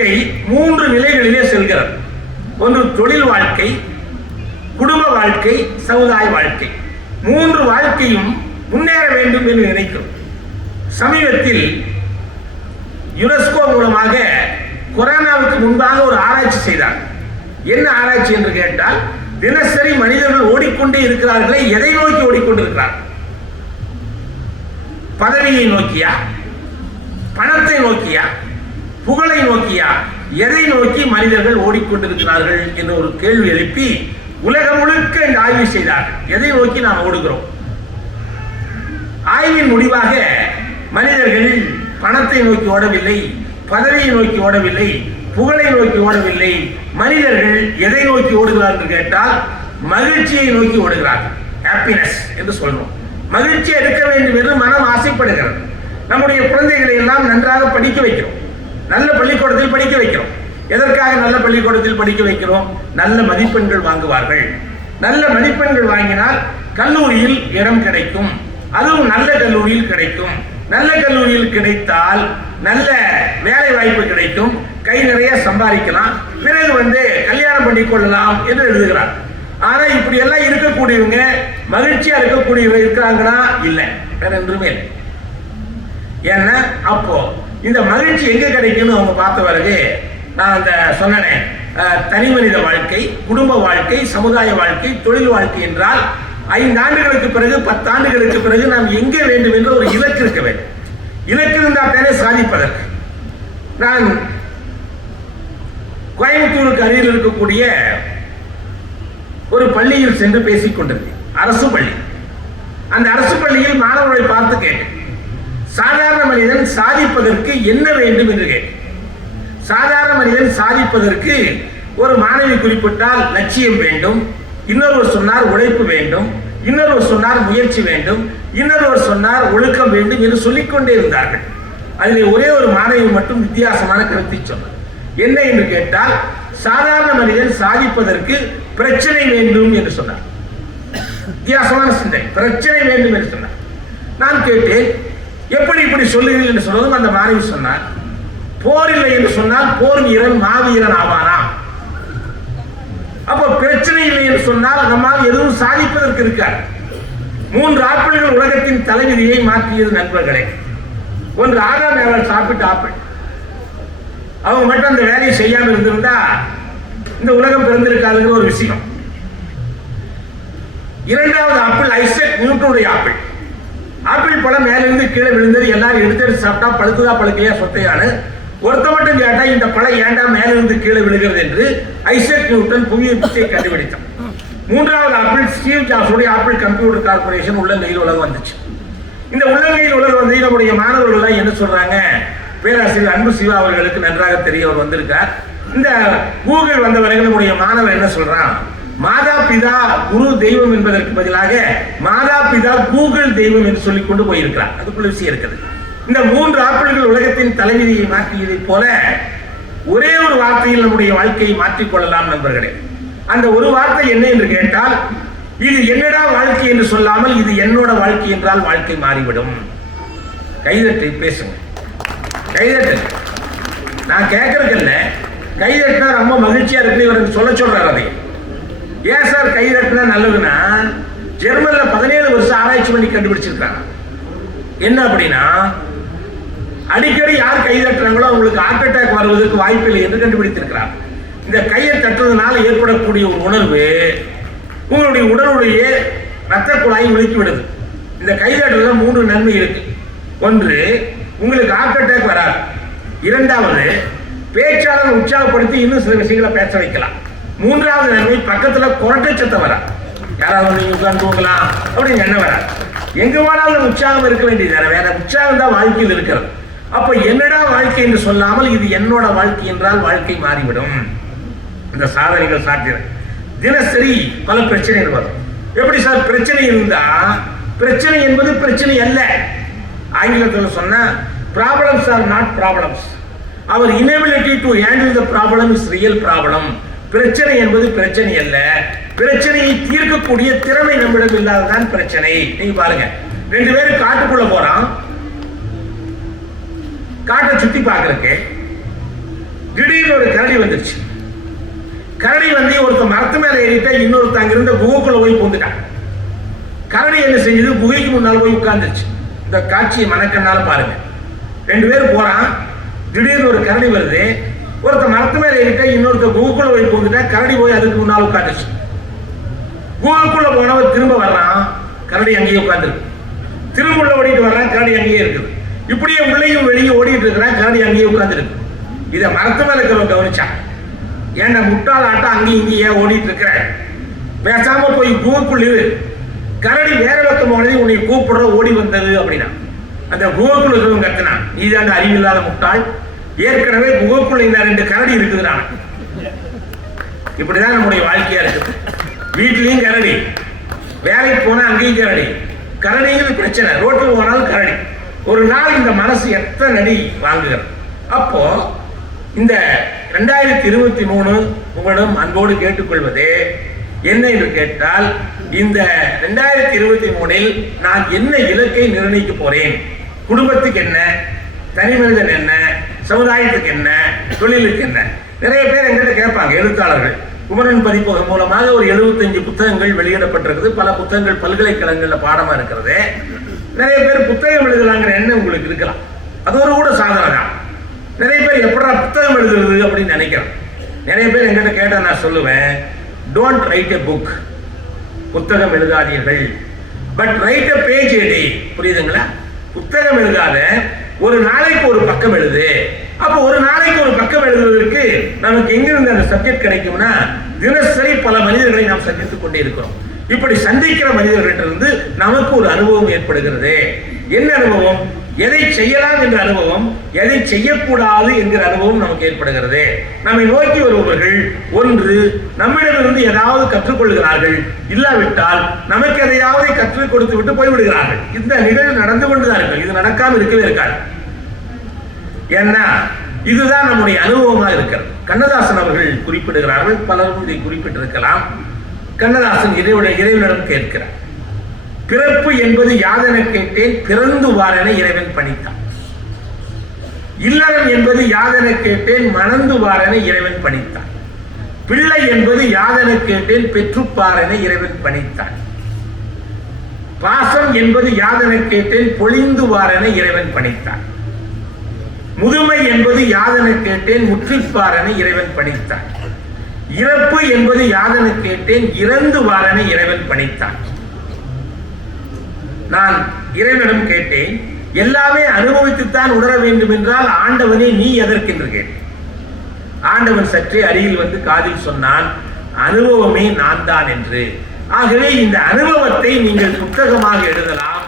வாழ்க்கை மூன்று நிலைகளிலே செல்கிறது. ஒன்று தொழில் வாழ்க்கை குடும்ப வாழ்க்கை சமுதாய வாழ்க்கை. மூன்று வாழ்க்கையும் முன்னேற வேண்டும் என்று நினைக்கும் சமீபத்தில் யுனெஸ்கோ மூலமாக கொரோனாவுக்கு முன்பாக ஒரு ஆராய்ச்சி செய்தார். என்ன ஆராய்ச்சி என்று கேட்டால் தினசரி மனிதர்கள் ஓடிக்கொண்டே இருக்கிறார்களே எதை நோக்கி ஓடிக்கொண்டிருக்கிறார்கள் பதவியை நோக்கியா? பணத்தை நோக்கியா? புகழை நோக்கியா? எதை நோக்கி மனிதர்கள் ஓடிக்கொண்டிருக்கிறார்கள் என்ற ஒரு கேள்வி எழுப்பி உலகம் முழுக்க இந்த ஆய்வு செய்தார்கள். எதை நோக்கி நாம் ஓடுகிறோம்? ஆய்வின் முடிவாக மனிதர்கள் பணத்தை நோக்கி ஓடவில்லை பதவியை நோக்கி ஓடவில்லை புகழை நோக்கி ஓடவில்லை. மனிதர்கள் எதை நோக்கி ஓடுகிறார்கள் என்று கேட்டால் மகிழ்ச்சியை நோக்கி ஓடுகிறார்கள். ஹாப்பினஸ் என்று சொல்றோம். மகிழ்ச்சி எடுக்க வேண்டும் என்று மனம் ஆசைப்படுகிறது. நம்முடைய குழந்தைகளை எல்லாம் நன்றாக படிக்க வைக்கிறோம். நல்ல பள்ளிக்கூடத்தில் படிக்க வைக்கிறோம். எதற்காக நல்ல பள்ளிக்கூடத்தில் படிக்க வைக்கிறோம்? நல்ல மதிப்பெண்கள் வாங்குவார்கள். நல்ல மதிப்பெண்கள் வாங்கினால் கல்லூரியில் இடம் கிடைக்கும். அதுவும் நல்ல கல்லூரியில் கிடைக்கும். நல்ல கல்லூரியில் கிடைத்தால் நல்ல வேலை வாய்ப்பு கிடைக்கும். கை நிறைய சம்பாதிக்கலாம். பிறகு வந்து கல்யாணம் பண்ணி கொள்ளலாம் என்று எழுதுகிறார். ஆனா இப்படி எல்லாம் இருக்கக்கூடியவங்க மகிழ்ச்சியா இருக்கக்கூடியவங்க இருக்கிறாங்கன்னா இல்லை. வேற ஒன்றுமே இல்லை. ஏன்னா அப்போ இந்த மகிழ்ச்சி எங்கே கிடைக்கும்னு அவங்க பார்த்த பிறகு நான் அந்த சொன்னேன் தனி மனித வாழ்க்கை குடும்ப வாழ்க்கை சமுதாய வாழ்க்கை தொழில் வாழ்க்கை என்றால் ஐந்து ஆண்டுகளுக்கு பிறகு பத்தாண்டுகளுக்கு பிறகு நாம் எங்கே வேண்டும் என்று ஒரு இலக்கு இருக்க வேண்டும். இலக்கு இருந்தால் தானே சாதிப்பதற்கு. நான் கோயம்புத்தூருக்கு அருகில் இருக்கக்கூடிய ஒரு பள்ளியில் சென்று பேசிக் கொண்டிருந்தேன் அரசு பள்ளி. அந்த அரசு பள்ளியில் மாணவர்களை பார்த்து கேட்டேன். சாதாரண மனிதன் சாதிப்பதற்கு என்ன வேண்டும் என்று கேட்டேன் சாதாரண மனிதன் சாதிப்பதற்கு ஒரு மாணவி குறிப்பிட்டால் லட்சியம் வேண்டும் இன்னொருவர் சொன்னார் உழைப்பு வேண்டும் இன்னொருவர் சொன்னார் முயற்சி வேண்டும் இன்னொருவர் சொன்னார் ஒழுக்கம் வேண்டும் என்று சொல்லிக்கொண்டே இருந்தார்கள். அதில் ஒரே ஒரு மாணவி மட்டும் வித்தியாசமான கருத்தை சொன்னார். என்ன என்று கேட்டால் சாதாரண மனிதன் சாதிப்பதற்கு பிரச்சனை வேண்டும் என்று சொன்னார். வித்தியாசமான சிந்தனை பிரச்சனை வேண்டும் என்று சொன்னார். நான் கேட்டேன் எப்படி இப்படி சொல்லுகிறீர்கள் என்று சொன்னதும் அந்த மாணவி சொன்னார். போர் இல்லை என்று சொன்னால் போர் வீரன் மாவீரன் ஆவானா அப்ப பிரச்சனை இல்லை என்று சொன்னால் நம்மால் எதுவும் சாதிப்பதற்கு இருக்கார் மூன்று ஆப்பிள்கள் உலகத்தின் தலைவிதியை மாற்றியது நண்பர்களே. ஒன்று ஆதாம் நேரம் சாப்பிட்டு ஆப்பிள். அவங்க மட்டும் அந்த வேலையை செய்யாமல் இருந்திருந்தா இந்த உலகம் பிறந்திருக்காதுங்கிற ஒரு விஷயம். இரண்டாவது ஆப்பிள் ஐசக் நியூட்டனுடைய ஆப்பிள். ஆப்பிள் பழம் மேலிருந்து கீழே விழுந்தது. எல்லாரும் எடுத்து எடுத்து சாப்பிட்டா பழுத்துதா பழுக்கையா சொத்தையானு ஒருத்த மட்டும் கேட்டா இந்த பழம் ஏண்டா மேலிருந்து கீழே விழுகிறது என்று ஐசக் நியூட்டன் புவியை பிச்சை கண்டுபிடித்தான். மூன்றாவது ஆப்பிள் ஸ்டீவ் ஜாப்ஸுடைய ஆப்பிள் கம்ப்யூட்டர் கார்பரேஷன் உள்ளங்கையில் உலகம் வந்துச்சு. இந்த உள்ளங்கையில் உலகம் வந்து நம்முடைய மாணவர்கள் எல்லாம் என்ன சொல்றாங்க? பேராசிரியர் அன்பு சிவா அவர்களுக்கு நன்றாக தெரிய அவர் வந்திருக்கார். இந்த கூகுள் வந்த பிறகு நம்முடைய மாணவர் என்ன சொல்றான்? மாதா பிதா குரு தெய்வம் என்பதற்கு பதிலாக மாதா பிதா கூகுள் தெய்வம் என்று சொல்லிக் கொண்டு போயிருக்கிறார். அதுக்குள்ள விஷயம் இருக்குது. இந்த மூன்று ஆப்பிள்கள் உலகத்தின் தலைவிதியை மாற்றியதைப் போல ஒரே ஒரு வார்த்தையில் நம்முடைய வாழ்க்கையை மாற்றிக்கொள்ளலாம் நண்பர்களே. அந்த ஒரு வார்த்தை என்ன என்று கேட்டால் இது என்னடா வாழ்க்கை என்று சொல்லாமல் இது என்னோட வாழ்க்கை என்றால் வாழ்க்கை மாறிவிடும். கைதட்டை பேசுங்க. கைதட்டு. நான் கேட்கறதில்ல கைதட்டினா ரொம்ப மகிழ்ச்சியா இருக்கு இவர் சொல்ல சொல்றாரு அதை. ஏன் சார் கைதட்டினா நல்லதுன்னா ஜெர்மன்ல பதினேழு வருஷம் ஆராய்ச்சி பண்ணி கண்டுபிடிச்சிருக்காங்க. என்ன அப்படின்னா அடிக்கடி யார் கை தட்டுறாங்களோ அவங்களுக்கு ஹார்ட் அட்டாக் வருவதற்கு வாய்ப்பில்லை என்று கண்டுபிடித்திருக்கிறார். இந்த கையை தட்டுறதுனால ஏற்படக்கூடிய ஒரு உணர்வு உங்களுடைய உடலுடைய ரத்த குழாய் ஒழுக்கி விடுது. இந்த கை தட்டுறதுல மூன்று நன்மை இருக்கு. ஒன்று உங்களுக்கு ஹார்ட் அட்டாக் வராது. இரண்டாவது பேச்சாளர் உற்சாகப்படுத்தி இன்னும் சில விஷயங்களை பேச வைக்கலாம். மூன்றாவது நன்மை பக்கத்துல குரட்டை சத்தம் வர. யாராவது நீங்க உட்கார்ந்து தூங்கலாம் அப்படின்னு என்ன வர. எங்க வேணாலும் உற்சாகம் இருக்க வேண்டியது வேற உற்சாகம் தான் வாழ்க்கையில் இருக்கிறது. அப்ப என்னடா வாழ்க்கை என்று சொல்லாமல் இது என்னோட வாழ்க்கை என்றால் வாழ்க்கை மாறிவிடும். இந்த சாதனைகள் சாத்தியம். தினசரி பல பிரச்சனைகள் வரும். எப்படி சார்? பிரச்சனை இருந்தா பிரச்சனை என்பது பிரச்சனை அல்ல. ஆங்கிலத்தில் சொன்ன problems are not problems our inability to handle the problem is real problem பிரச்சனை என்பது பிரச்சனை அல்ல. பிரச்சனையை தீர்க்கக்கூடிய திறமை நம்மிடம் இல்லாததான் பிரச்சனை. நீங்க பாருங்க. ரெண்டு பேரும் காட்டுக்குள்ள போறான். காட்டை சுத்தி பார்க்கறதுக்கு திடீர்னு ஒரு கரடி வந்துருச்சு. கரடி வந்து ஒருத்த மரத்து மேல ஏறிட்டா இன்னொருத்தன் அங்கிருந்த குகைக்குள்ள போய் பூந்துட்டான். கரடி என்ன செஞ்சது? குகைக்கு முன்னால் போய் உட்கார்ந்துருச்சு. இந்த காட்சியை மனக்கண்ணால பாருங்க. ரெண்டு பேரும் போறான். திடீர்னு ஒரு கரடி வருது. ஒருத்த மரத்து மேல ஏறிட்டா இன்னொருத்த குகைக்குள்ள போய் பூந்துட்டா கரடி போய் அதுக்கு முன்னால் உட்காந்துச்சு. குகைக்குள்ள போனவன் திரும்ப வர்றான். கரடி அங்கேயே உட்காந்துருக்கு திரும்ப உள்ள ஓடிட்டு வர்றான் கரடி அங்கேயே இருக்குது. இப்படியே உள்ளேயும் வெளியே ஓடிட்டு இருக்கிறான் கரடி அங்கேயே உட்காந்துருக்கு இதை மரத்து மேல இருக்கிறவன் கவனிச்சான். ஏன்டா முட்டாள் ஆட்டம் அங்கேயும் இங்கேயும் ஏன் ஓடிட்டு இருக்கிற? பேசாம போய் குகைக்குள் கரடி வேற பக்கம் போனது உன்னை கூப்பிடுற ஓடி வந்தது அப்படின்னா. அந்த குகைக்குள் இருக்கிறவன் கத்துனான். நீதாண்ட அறிவில்லாத முட்டாள்? ஏற்கனவே குகைக்குள்ள இந்த ரெண்டு கரடி இருக்குதுறான் இப்படிதான் நம்முடைய வாழ்க்கையா இருக்குது. வீட்லயும் கரடி வேலைக்கு போனா அங்கேயும் கரடி. கரடிங்கிறது பிரச்சனை ரோட்டில் போனாலும் கரடி. ஒரு நாள் இந்த மனசு எத்தனை அடி வாங்குகிறது? அப்போ இந்த ரெண்டாயிரத்தி இருபத்தி மூணு உங்களிடம் அன்போடு கேட்டுக்கொள்வது என்ன என்று கேட்டால் இந்த ரெண்டாயிரத்தி இருபத்தி மூணில் நான் என்ன இலக்கை நிர்ணயிக்க போறேன்? குடும்பத்துக்கு என்ன? தனி மனிதன் என்ன? சமுதாயத்துக்கு என்ன? தொழிலுக்கு என்ன? நிறைய பேர் எங்கிட்ட கேட்பாங்க எழுத்தாளர்கள். குமரன் பதிப்பகம் மூலமாக ஒரு 75 புத்தகங்கள் வெளியிடப்பட்டிருக்குது. பல புத்தகங்கள் பல்கலைக்கழகங்களில் பாடமா இருக்கிறது. நிறைய பேர் புத்தகம் எழுதலாங்கிற எண்ணம் உங்களுக்கு இருக்கலாம். அது ஒரு கூட சாதனை தான். நிறைய பேர் எப்படா புத்தகம் எழுதுறது அப்படின்னு நினைக்கிறேன் நிறைய பேர் எங்கிட்ட கேட்டால் நான் சொல்லுவேன் டோன்ட் ரைட் எ புக் புத்தகம் எழுதாதீர்கள். பட் ரைட் அ பேஜ் எடி புரியுதுங்களா? புத்தகம் எழுதாத ஒரு நாளைக்கு ஒரு பக்கம் எழுது. அப்போ ஒரு நாளைக்கு ஒரு பக்கம் எழுதுவதற்கு நமக்கு எங்கிருந்து அந்த சப்ஜெக்ட் கிடைக்கும்னா தினசரி பல மனிதர்களை நாம் சந்தித்துக் கொண்டே இருக்கிறோம். இப்படி சந்திக்கிற மனிதர்களிடமிருந்து நமக்கு ஒரு அனுபவம் ஏற்படுகிறது. என்ன அனுபவம்? எதை செய்யலாம் என்ற அனுபவம் எதை செய்யக்கூடாது என்கிற அனுபவம் நமக்கு ஏற்படுகிறது. நம்மை நோக்கி வருபவர்கள் ஒன்று நம்மிடமிருந்து ஏதாவது கற்றுக்கொள்கிறார்கள் இல்லாவிட்டால் நமக்கு எதையாவது கற்றுக் கொடுத்து விட்டு போய்விடுகிறார்கள். இந்த நிகழ்வு நடந்து கொண்டுதான் இருக்கு இது நடக்காமல் இருக்கவே இருக்காது. ஏன்னா இதுதான் நம்முடைய அனுபவமா இருக்கிறது. கண்ணதாசன் அவர்கள் குறிப்பிடுகிறார்கள் பலரும் இதை குறிப்பிட்டிருக்கலாம். கண்ணதாசன் இறைவனை இறைவனிடம் கேட்கிறார். பிறப்பு என்பது யாதென கேட்டேன் பிறந்து வாரென இறைவன் பணித்தான். இல்லறம் என்பது யாதென கேட்டேன் மணந்து வாரென இறைவன் பணித்தான். பிள்ளை என்பது யாதென கேட்டேன் பெற்றுப்பாரென இறைவன் பணித்தான். பாசம் என்பது யாதென கேட்டேன் பொழிந்து வாரென இறைவன் பணித்தான். முதுமை என்பது யாதனை கேட்டேன் முற்றிப்பாரனை இறைவன் பணித்தான் இறப்பு என்பது யாதனை கேட்டேன் இறந்து வாரனை இறைவன் பணித்தான் நான் இறைவனிடம் கேட்டேன் எல்லாமே அனுபவித்துத்தான் உணர வேண்டும் என்றால் ஆண்டவனே நீ எதற்கென்று கேட்டேன். ஆண்டவன் சற்றே அருகில் வந்து காதில் சொன்னான் அனுபவமே நான் தான் என்று. ஆகவே இந்த அனுபவத்தை நீங்கள் புத்தகமாக எழுதலாம்.